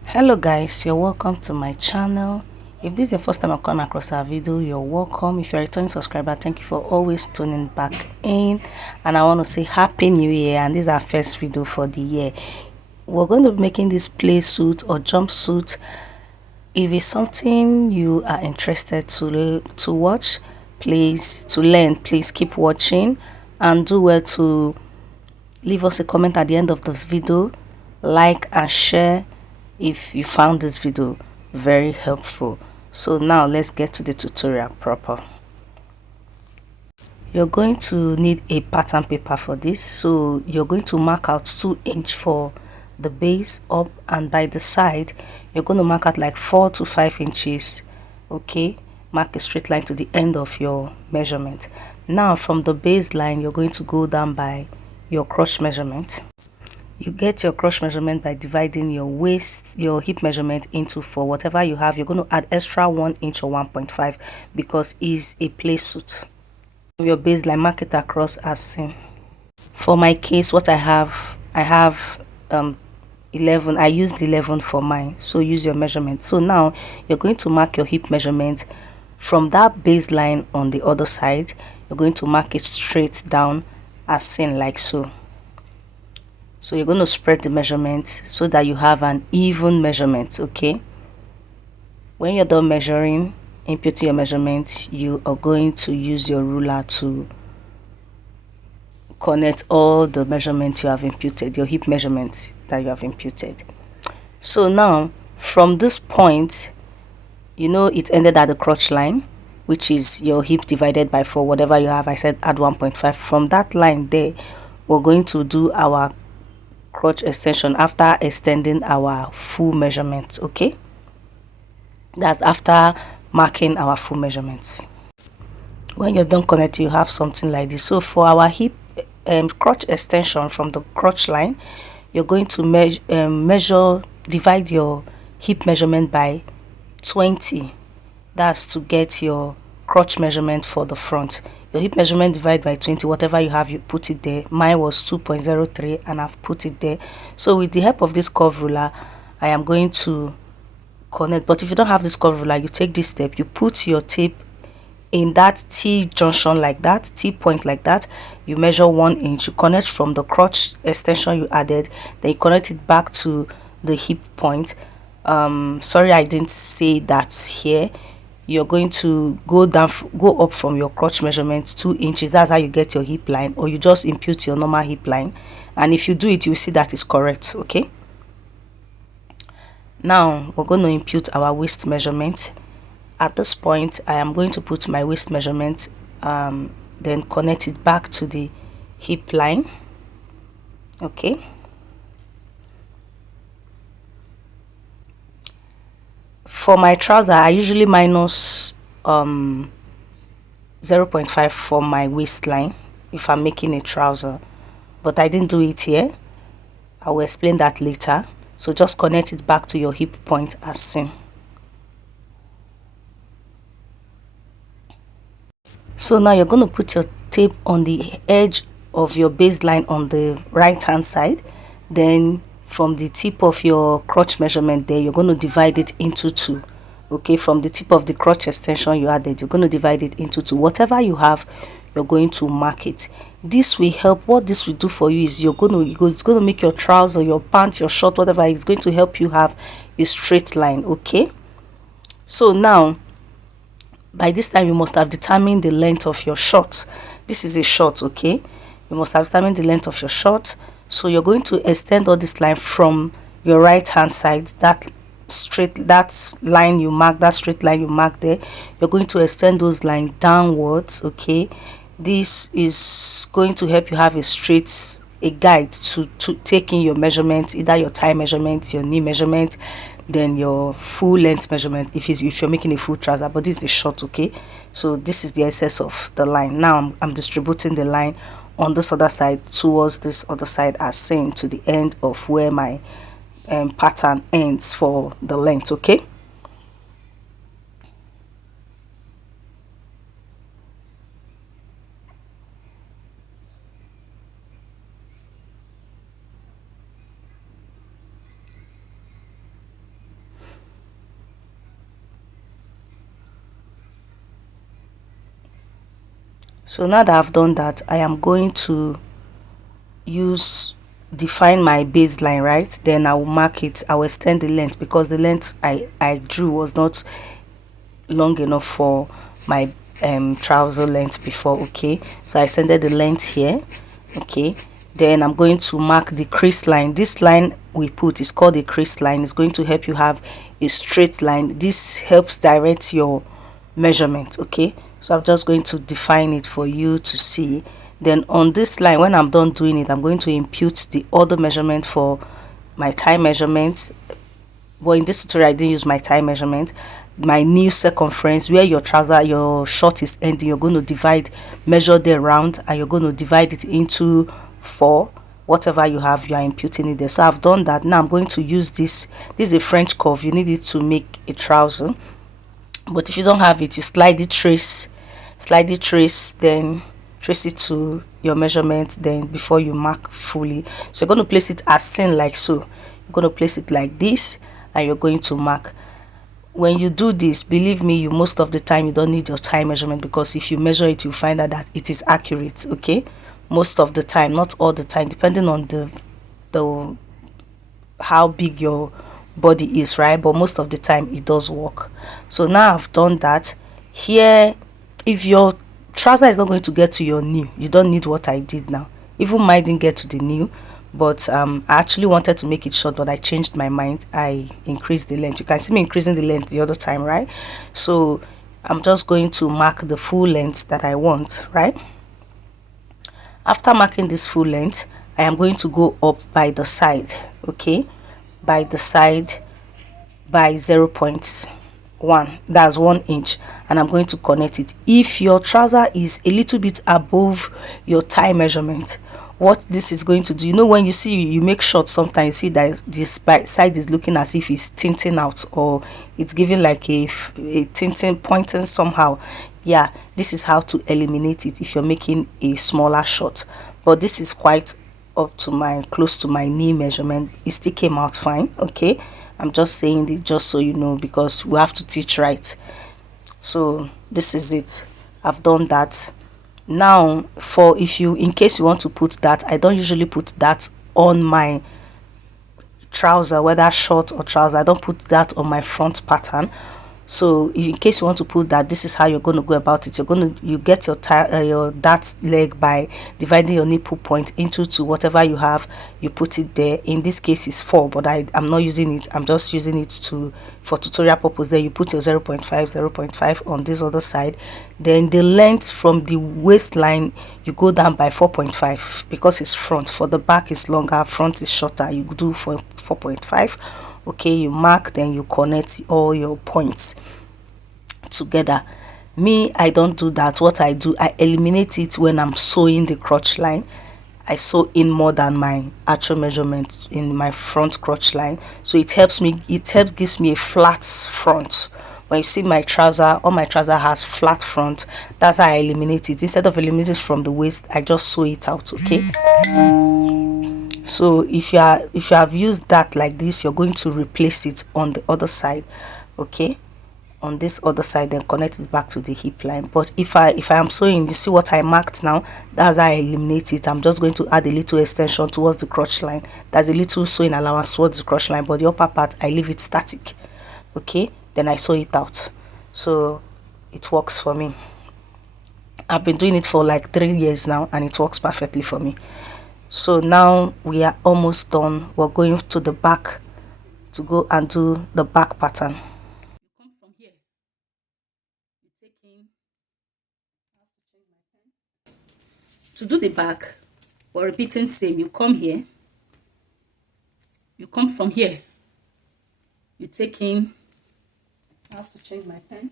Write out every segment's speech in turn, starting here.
Hello guys, you're welcome to my channel. If this is your first time I've come across our video, you're welcome. If you're a returning subscriber, thank you for always tuning back in, and I want to say happy new year. And this is our first video for the year. We're going to be making this play suit or jumpsuit. If it's something you are interested to watch, please keep watching, and do well to leave us a comment at the end of this video, like and share if you found this video very helpful. So now let's get to the tutorial proper. You're going to need a pattern paper for this, so you're going to mark out 2 inch for the base up, and by the side you're going to mark out like 4 to 5 inches. Okay, mark a straight line to the end of your measurement. Now from the baseline you're going to go down by your crotch measurement. You get your crotch measurement by dividing your hip measurement into 4. Whatever you have, you're going to add extra 1 inch or 1.5 because it's a play suit. Your baseline, mark it across as seen. For my case, what I have 11. I used 11 for mine, so use your measurement. So now you're going to mark your hip measurement from that baseline on the other side. You're going to mark it straight down as seen, like so. So you're going to spread the measurement so that you have an even measurement. Okay, when you're done measuring, inputting your measurement, you are going to use your ruler to connect all the measurements you have imputed, your hip measurements that you have imputed. So now from this point, you know it ended at the crotch line, which is your hip divided by 4, whatever you have. I said add 1.5. From that line there, we're going to do our crotch extension after extending our full measurements. Okay, that's after marking our full measurements. When you're done connecting, you have something like this. So for our hip crotch extension from the crotch line, you're going to divide your hip measurement by 20. That's to get your crotch measurement for the front. Your hip measurement divided by 20, whatever you have, you put it there. Mine was 2.03 and I've put it there. So with the help of this curve ruler, I am going to connect. But if you don't have this curve ruler, you take this step, you put your tape in that T junction like that, T point like that. You measure 1 inch, you connect from the crotch extension you added, then you connect it back to the hip point. Sorry, I didn't say that here. You're going to go up from your crotch measurement 2 inches. That's how you get your hip line, or you just impute your normal hip line, and if you do it, you see that is correct. Okay, now we're going to impute our waist measurement. At this point, I am going to put my waist measurement, then connect it back to the hip line. Okay, for my trouser, I usually minus 0.5 for my waistline if I'm making a trouser, but I didn't do it here. I will explain that later. So just connect it back to your hip point as seen. So now you're going to put your tape on the edge of your baseline on the right hand side. Then from the tip of your crotch measurement there, you're going to divide it into 2. Okay, from the tip of the crotch extension you added, you're going to divide it into 2. Whatever you have, you're going to mark it. This will help. What this will do for you is it's going to make your trouser, your pants, your short, whatever, it's going to help you have a straight line. Okay, so now by this time you must have determined the length of your short. This is a short. Okay, you must have determined the length of your short. So you're going to extend all this line from your right hand side, that line you mark, that straight line you mark there. You're going to extend those lines downwards. Okay, this is going to help you have a guide to taking your measurements, either your thigh measurement, your knee measurement, then your full length measurement if you're making a full trouser. But this is short. Okay, so this is the excess of the line. Now I'm distributing the line on this other side towards this other side as seen to the end of where my pattern ends for the length. Okay, So now that I've done that, I am going to define my baseline, right? Then I will mark it. I will extend the length because the length I drew was not long enough for my trouser length before. Okay, so I extended the length here. Okay, then I'm going to mark the crease line. This line we put is called a crease line. It's going to help you have a straight line. This helps direct your measurement. Okay, so I'm just going to define it for you to see. Then on this line, when I'm done doing it, I'm going to impute the other measurement for my thigh measurements. Well, in this tutorial I didn't use my thigh measurement. My knee circumference, where your short is ending, you're going to measure the round, and you're going to divide it into 4. Whatever you have, you are imputing it there. So I've done that. Now I'm going to use this is a French curve. You need it to make a trouser, but if you don't have it, you slightly trace, then trace it to your measurement, then before you mark fully. So you're going to place it as seen, like so. You're going to place it like this, and you're going to mark. When you do this, believe me, you most of the time you don't need your thigh measurement, because if you measure it, you find out that it is accurate. Okay, most of the time, not all the time, depending on the how big your body is, right? But most of the time it does work. So now I've done that. Here, if your trouser is not going to get to your knee, you don't need what I did now. Even mine didn't get to the knee, but I actually wanted to make it short, but I changed my mind. I increased the length. You can see me increasing the length the other time, right? So I'm just going to mark the full length that I want, right? After marking this full length, I am going to go up by the side. Okay, by the side by 0.1, that's 1 inch, and I'm going to connect it. If your trouser is a little bit above your thigh measurement, what this is going to do, you know, when you make shorts, sometimes see that this side is looking as if it's tinting out, or it's giving like a tinting, pointing somehow. Yeah, this is how to eliminate it if you're making a smaller short. But this is quite up to close to my knee measurement. It still came out fine. Okay, I'm just saying it just so you know, because we have to teach right. So this is it. I've done that. Now, for in case you want to put that, I don't usually put that on my trouser, whether short or trouser. I don't put that on my front pattern. So in case you want to put that, this is how you're going to go about it. You get your that leg by dividing your nipple point into 2. Whatever you have, you put it there. In this case it's 4, but I'm not using it. I'm just using it for tutorial purpose. Then you put your 0.5 on this other side. Then the length from the waistline, you go down by 4.5, because it's front. For the back is longer, front is shorter, you do for 4.5. Okay, you mark, then you connect all your points together. Me, I don't do that. What I do, I eliminate it when I'm sewing the crotch line. I sew in more than my actual measurement in my front crotch line, so it gives me a flat front. When you see my trouser, all my trouser has flat front. That's how I eliminate it. Instead of eliminating it from the waist, I just sew it out. Okay, so if you have used that like this, you're going to replace it on the other side. Okay, on this other side, then connect it back to the hip line. But if I am sewing, you see what I marked now, that's how I eliminate it. I'm just going to add a little extension towards the crotch line. There's a little sewing allowance towards the crotch line, but the upper part I leave it static. Okay, then I sew it out. So it works for me. I've been doing it for like 3 years now, and it works perfectly for me. So now we are almost done. We're going to the back to go and do the back pattern. Come from here. You take in. To do the back, we're repeating same. You come here. You come from here. You take in. I have to change my pen.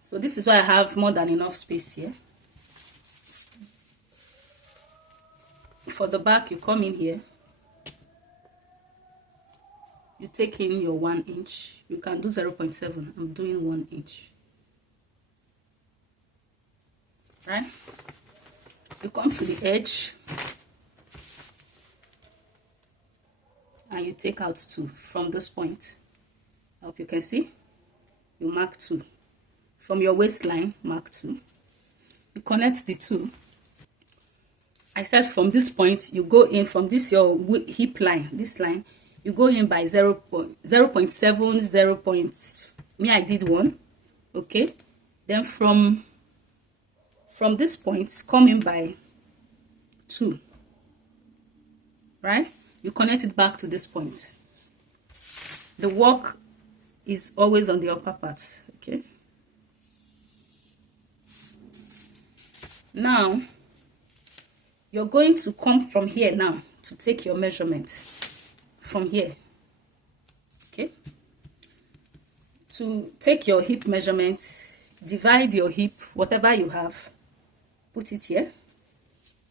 So this is why I have more than enough space here. For the back, you come in here. You take in your 1 inch. You can do 0.7. I'm doing 1 inch. Right? You come to the edge. And you take out 2 from this point. I hope you can see. You mark 2. From your waistline, mark 2. you connect the two. I said from this point, you go in from this your hip line, this line, you go in by 0.7, 0. Me, I did 1, okay? Then from this point, come in by 2, right? You connect it back to this point. The work is always on the upper part, okay? Now, you're going to come from here now to take your measurement from here, okay? To take your hip measurement, divide your hip, whatever you have, put it here,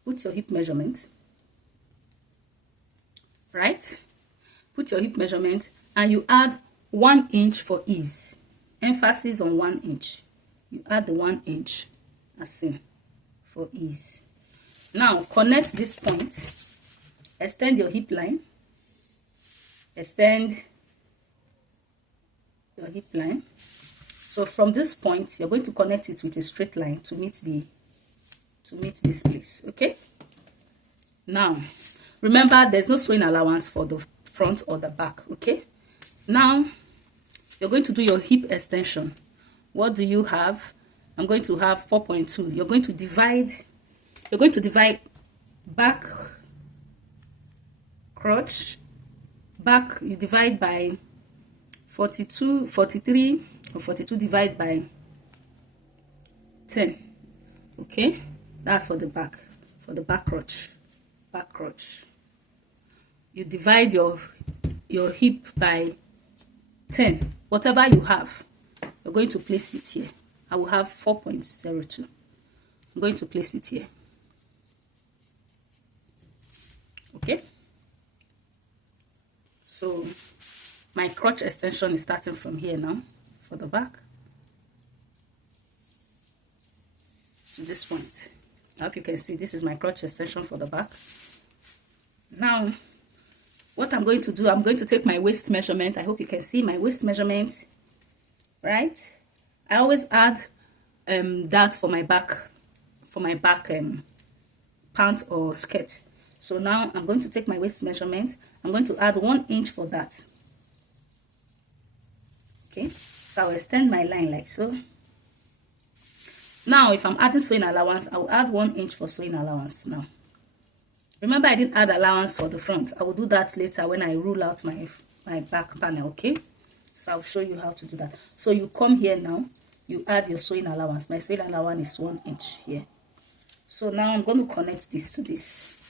put your hip measurement, right? Put your hip measurement and you add 1 inch for ease. Emphasis on 1 inch. You add the 1 inch as seen for ease. Now connect this point, extend your hip line, extend your hip line. So from this point, you're going to connect it with a straight line to meet this place, okay? Now, remember there's no sewing allowance for the front or the back, okay? Now, you're going to do your hip extension. What do you have? I'm going to have 4.2. You're going to divide back crotch, back, you divide by 42, 43, or 42 divide by 10, okay? That's for the back crotch, back crotch. You divide your hip by 10, whatever you have, you're going to place it here. I will have 4.02. I'm going to place it here, okay? So my crotch extension is starting from here now for the back to this point. I hope you can see this is my crotch extension for the back. Now, what I'm going to do, I'm going to take my waist measurement. I hope you can see my waist measurement, right? I always add that for my back pant or skirt. So now I'm going to take my waist measurement. I'm going to add 1 inch for that. Okay, so I'll extend my line like so. Now, if I'm adding sewing allowance, I'll add 1 inch for sewing allowance now. Remember, I didn't add allowance for the front. I will do that later when I rule out my back panel, okay? So I'll show you how to do that. So you come here now, you add your sewing allowance. My sewing allowance is 1 inch here. So now I'm going to connect this to this.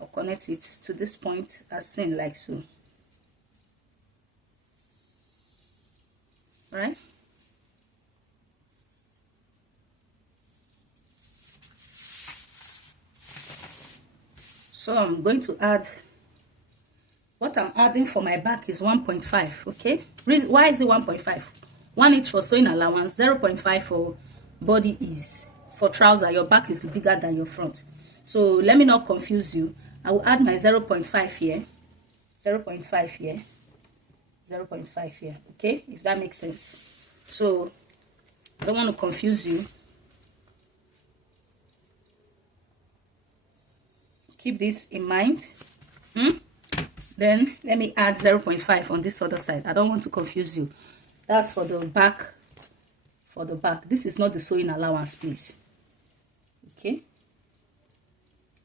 I'll connect it to this point as seen like so. Right? So I'm going to add, what I'm adding for my back is 1.5, okay? Why is it 1.5? 1 inch for sewing allowance, 0.5 for body ease. For trouser, your back is bigger than your front. So let me not confuse you. I will add my 0.5 here, 0.5 here, 0.5 here, okay? If that makes sense. So I don't want to confuse you. Keep this in mind. Then let me add 0.5 on this other side. I don't want to confuse you. That's for the back. For the back. This is not the sewing allowance, please. Okay?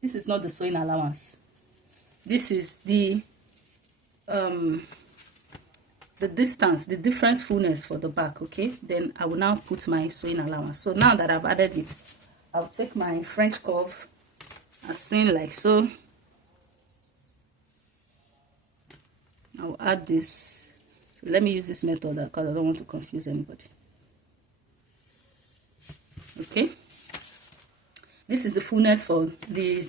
This is not the sewing allowance. This is the distance, the difference fullness for the back, okay? Then I will now put my sewing allowance. So now that I've added it, I'll take my French curve as seen like so. I'll add this. So let me use this method because I don't want to confuse anybody. Okay, this is the fullness for the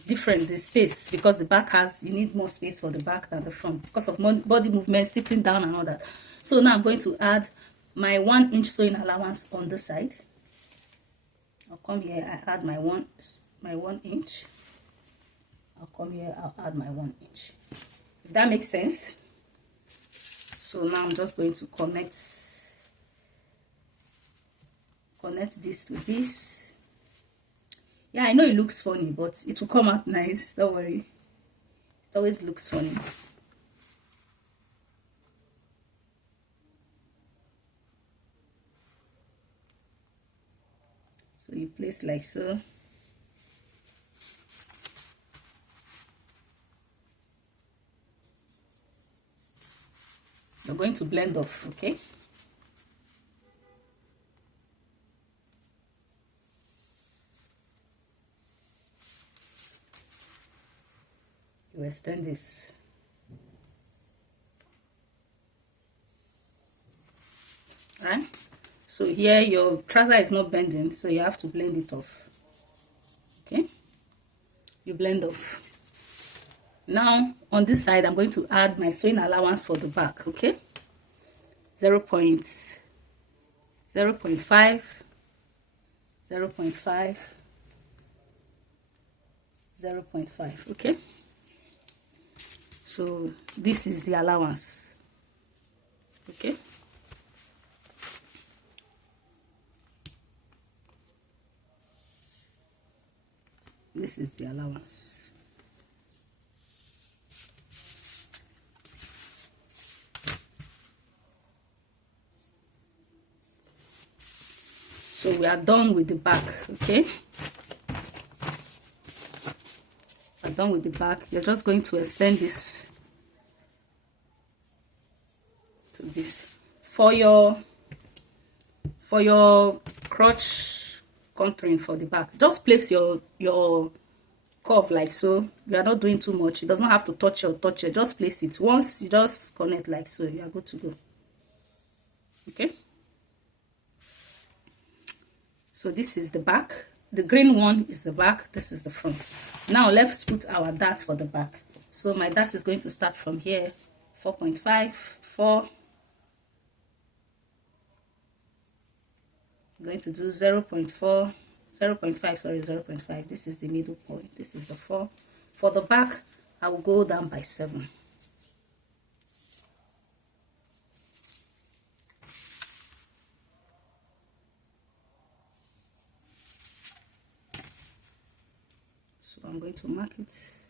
space, because the back you need more space for the back than the front because of body movement, sitting down and all that. So now I'm going to add my 1 inch sewing allowance on this side. I'll come here, I add my one inch. I'll come here, I'll add my 1 inch. If that makes sense. So now I'm just going to connect connect this to this. Yeah, I know it looks funny, but it will come out nice, don't worry. It always looks funny. So you place like so. You're going to blend off, okay? You extend this. Right? So here your trouser is not bending, so you have to blend it off. Okay? You blend off. Now on this side, I'm going to add my sewing allowance for the back, okay? 0.5, 0.5, 0.5, okay? So this is the allowance, okay? This is the allowance. So we are done with the back, okay? We're done with the back. You're just going to extend this to this. For your crotch contouring for the back, just place your curve like so. You are not doing too much. It does not have to touch your touch. Just place it. Once you just connect like so, you are good to go. Okay? So this is the back. The green one is the back. This is the front. Now let's put our dart for the back. So my dart is going to start from here. 4.5, 4. I'm going to do 0.4, 0.5, sorry, 0.5. This is the middle point. This is the 4. For the back, I will go down by 7. So I'm going to mark it.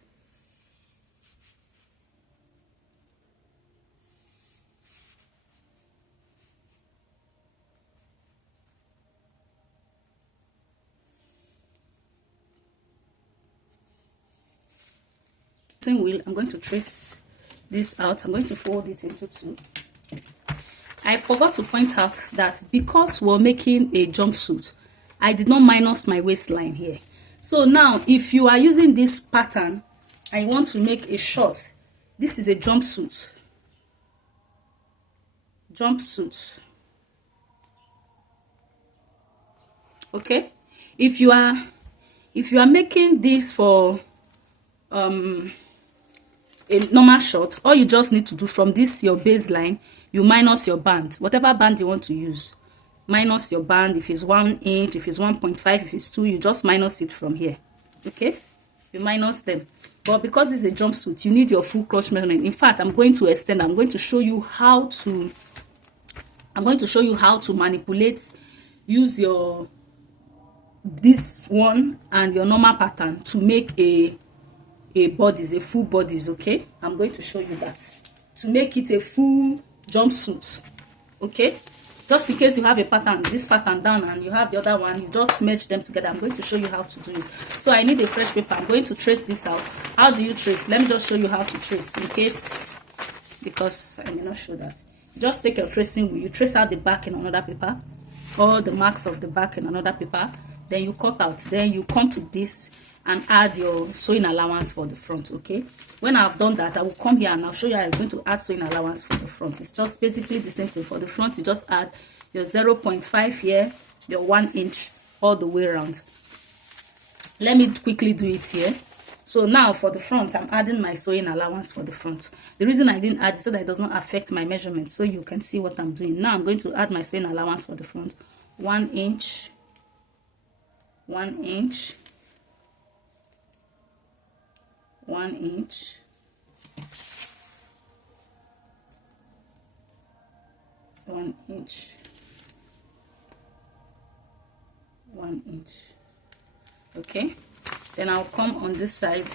Wheel, I'm going to trace this out. I'm going to fold it into 2. I forgot to point out that because we're making a jumpsuit, I did not minus my waistline here. So now if you are using this pattern and you want to make a short, this is a jumpsuit. Okay, if you are making this for a normal short, all you just need to do from this your baseline, you minus your band, whatever band you want to use, minus your band. If it's 1 inch, if it's 1.5, if it's 2, you just minus it from here. Okay, you minus them. But because it's a jumpsuit, you need your full crotch measurement. In fact, I'm going to extend. I'm going to show you how to manipulate, use your this one and your normal pattern to make a full bodies. Okay, I'm going to show you that to make it a full jumpsuit. Okay, just in case you have a pattern, this pattern down, and you have the other one, you just merge them together. I'm going to show you how to do it. So I need a fresh paper. I'm going to trace this out. How do you trace? Let me just show you how to trace, in case, because I may not show that. Just take your tracing wheel, you trace out the back in another paper, all the marks of the back in another paper, then you cut out, then you come to this and add your sewing allowance for the front. Okay, when I've done that, I will come here and I'll show you how I'm going to add sewing allowance for the front. It's just basically the same thing. For the front, you just add your 0.5 here, your 1 inch all the way around. Let me quickly do it here. So now for the front, I'm adding my sewing allowance for the front. The reason I didn't add it so that it does not affect my measurement, so you can see what I'm doing. Now I'm going to add my sewing allowance for the front. 1 inch, 1 inch, 1 inch, 1 inch, 1 inch. Okay, then I'll come on this side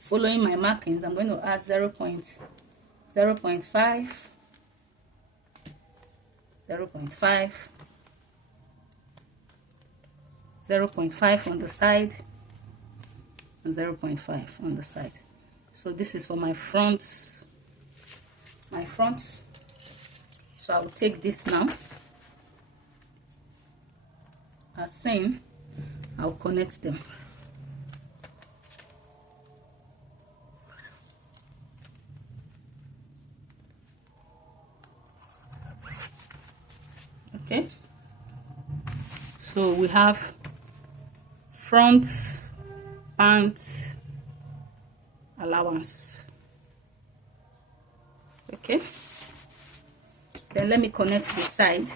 following my markings. I'm going to add 0.5, 0.5, 0.5 on the side, and 0.5 on the side. So this is for my front. So I will take this now. As same, I'll connect them. Okay, so we have front pant allowance. Okay, then let me connect the side.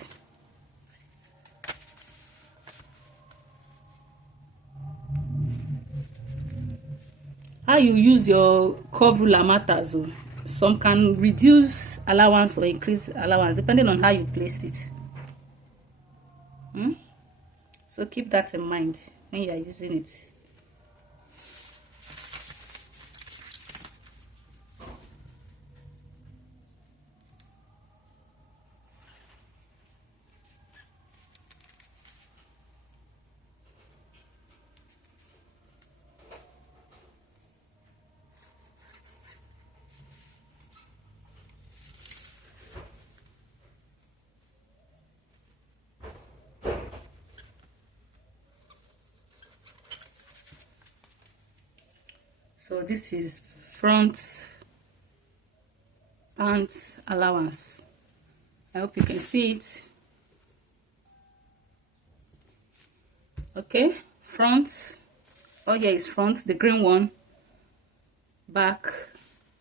How you use your curve ruler matters. Some can reduce allowance or increase allowance depending on how you placed it. So keep that in mind when you are using it. So this is front pant allowance. I hope you can see it. Okay, front. Oh yeah, it's front, the green one. Back.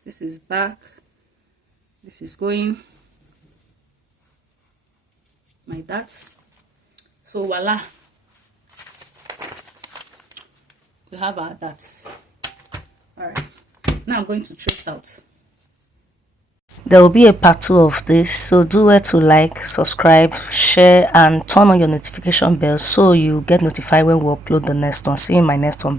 This is back. This is going like that. So voila, we have our that. All right, now I'm going to trace out. There will be a part 2 of this, so do well to like, subscribe, share, and turn on your notification bell so you get notified when we upload the next one. See you in my next one. Bye.